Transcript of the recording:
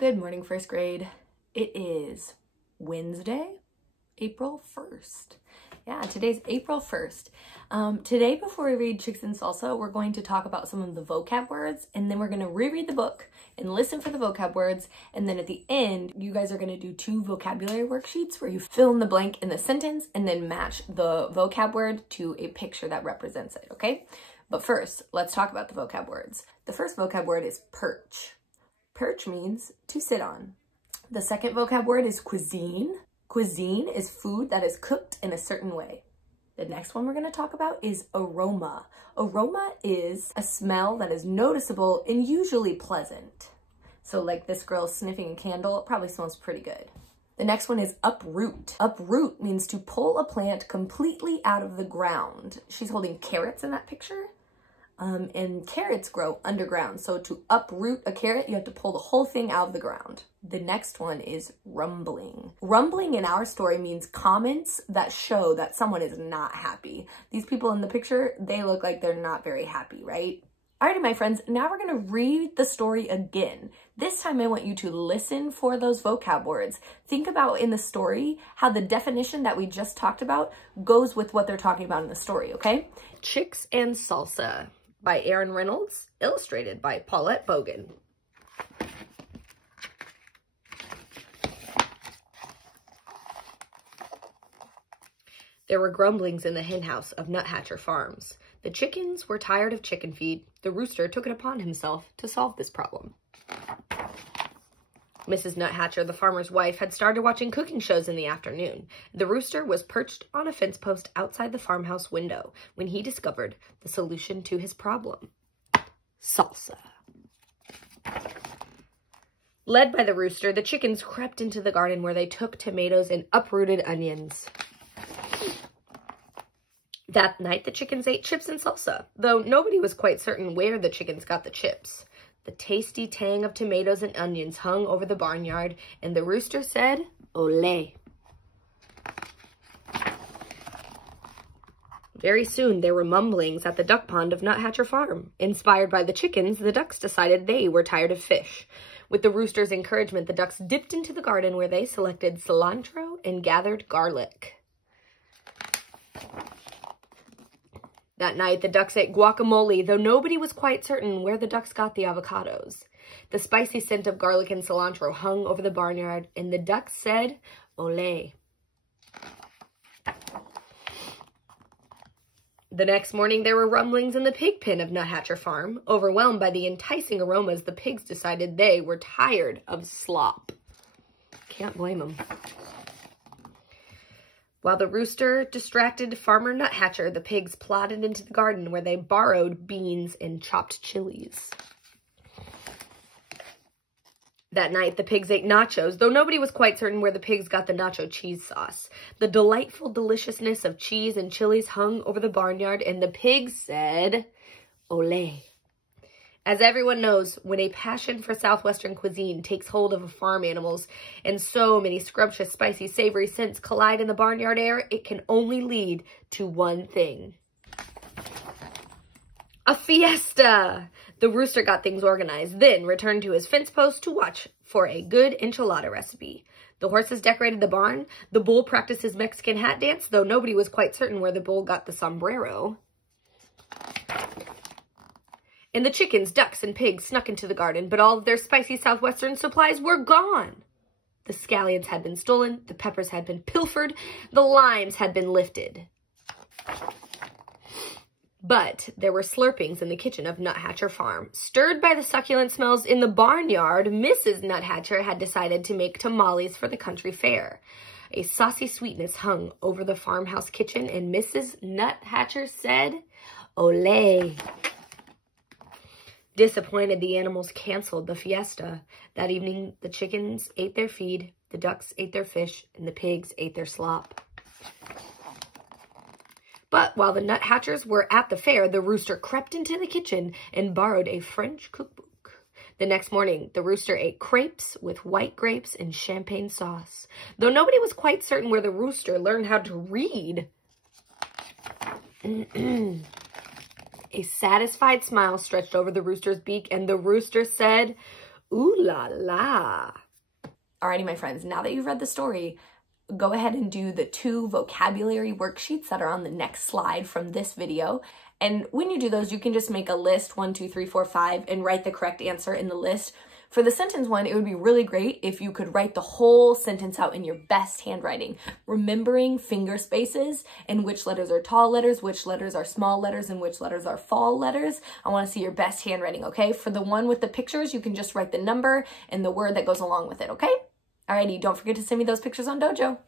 Good morning, first grade. It is Wednesday, April 1st. Yeah, today's April 1st. Today, before we read Chicks and Salsa, we're going to talk about some of the vocab words, and then we're going to reread the book and listen for the vocab words. And then at the end, you guys are going to do 2 vocabulary worksheets where you fill in the blank in the sentence and then match the vocab word to a picture that represents it, okay? But first, let's talk about the vocab words. The first vocab word is perch. Perch means to sit on. The second vocab word is cuisine. Cuisine is food that is cooked in a certain way. The next one we're going to talk about is aroma. Aroma is a smell that is noticeable and usually pleasant. So like this girl sniffing a candle, it probably smells pretty good. The next one is uproot. Uproot means to pull a plant completely out of the ground. She's holding carrots in that picture. And carrots grow underground. So to uproot a carrot, you have to pull the whole thing out of the ground. The next one is rumbling. Rumbling in our story means comments that show that someone is not happy. These people in the picture, they look like they're not very happy, right? Alrighty, my friends, now we're gonna read the story again. This time I want you to listen for those vocab words. Think about in the story how the definition that we just talked about goes with what they're talking about in the story, okay? Chicks and Salsa by Aaron Reynolds, illustrated by Paulette Bogan. There were grumblings in the henhouse of Nuthatcher Farms. The chickens were tired of chicken feed. The rooster took it upon himself to solve this problem. Mrs. Nuthatcher, the farmer's wife, had started watching cooking shows in the afternoon. The rooster was perched on a fence post outside the farmhouse window when he discovered the solution to his problem. Salsa. Led by the rooster, the chickens crept into the garden where they took tomatoes and uprooted onions. That night, the chickens ate chips and salsa, though nobody was quite certain where the chickens got the chips. The tasty tang of tomatoes and onions hung over the barnyard, and the rooster said, "Olé." Very soon, there were mumblings at the duck pond of Nuthatcher Farm. Inspired by the chickens, the ducks decided they were tired of fish. With the rooster's encouragement, the ducks dipped into the garden where they selected cilantro and gathered garlic. That night, the ducks ate guacamole, though nobody was quite certain where the ducks got the avocados. The spicy scent of garlic and cilantro hung over the barnyard, and the ducks said, "Olé." The next morning, there were rumblings in the pig pen of Nuthatcher Farm. Overwhelmed by the enticing aromas, the pigs decided they were tired of slop. Can't blame them. While the rooster distracted Farmer Nuthatcher, the pigs plodded into the garden where they borrowed beans and chopped chilies. That night, the pigs ate nachos, though nobody was quite certain where the pigs got the nacho cheese sauce. The delightful deliciousness of cheese and chilies hung over the barnyard, and the pigs said, "Olé." As everyone knows, when a passion for Southwestern cuisine takes hold of farm animals and so many scrumptious, spicy, savory scents collide in the barnyard air, it can only lead to one thing. A fiesta! The rooster got things organized, then returned to his fence post to watch for a good enchilada recipe. The horses decorated the barn. The bull practiced his Mexican hat dance, though nobody was quite certain where the bull got the sombrero. And the chickens, ducks, and pigs snuck into the garden, but all of their spicy Southwestern supplies were gone. The scallions had been stolen, the peppers had been pilfered, the limes had been lifted. But there were slurpings in the kitchen of Nuthatcher Farm. Stirred by the succulent smells in the barnyard, Mrs. Nuthatcher had decided to make tamales for the country fair. A saucy sweetness hung over the farmhouse kitchen, and Mrs. Nuthatcher said, "Olé." Disappointed, the animals canceled the fiesta. That evening, the chickens ate their feed, the ducks ate their fish, and the pigs ate their slop. But while the Nuthatchers were at the fair, the rooster crept into the kitchen and borrowed a French cookbook. The next morning, the rooster ate crepes with white grapes and champagne sauce. Though nobody was quite certain where the rooster learned how to read, A satisfied smile stretched over the rooster's beak, and the rooster said, Ooh la la. Alrighty, my friends, now that you've read the story, go ahead and do the 2 vocabulary worksheets that are on the next slide from this video. And when you do those, you can just make a list, 1, 2, 3, 4, 5, and write the correct answer in the list. For the sentence one, it would be really great if you could write the whole sentence out in your best handwriting, remembering finger spaces and which letters are tall letters, which letters are small letters, and which letters are fall letters. I want to see your best handwriting, okay? For the one with the pictures, you can just write the number and the word that goes along with it, okay? Alrighty, don't forget to send me those pictures on Dojo.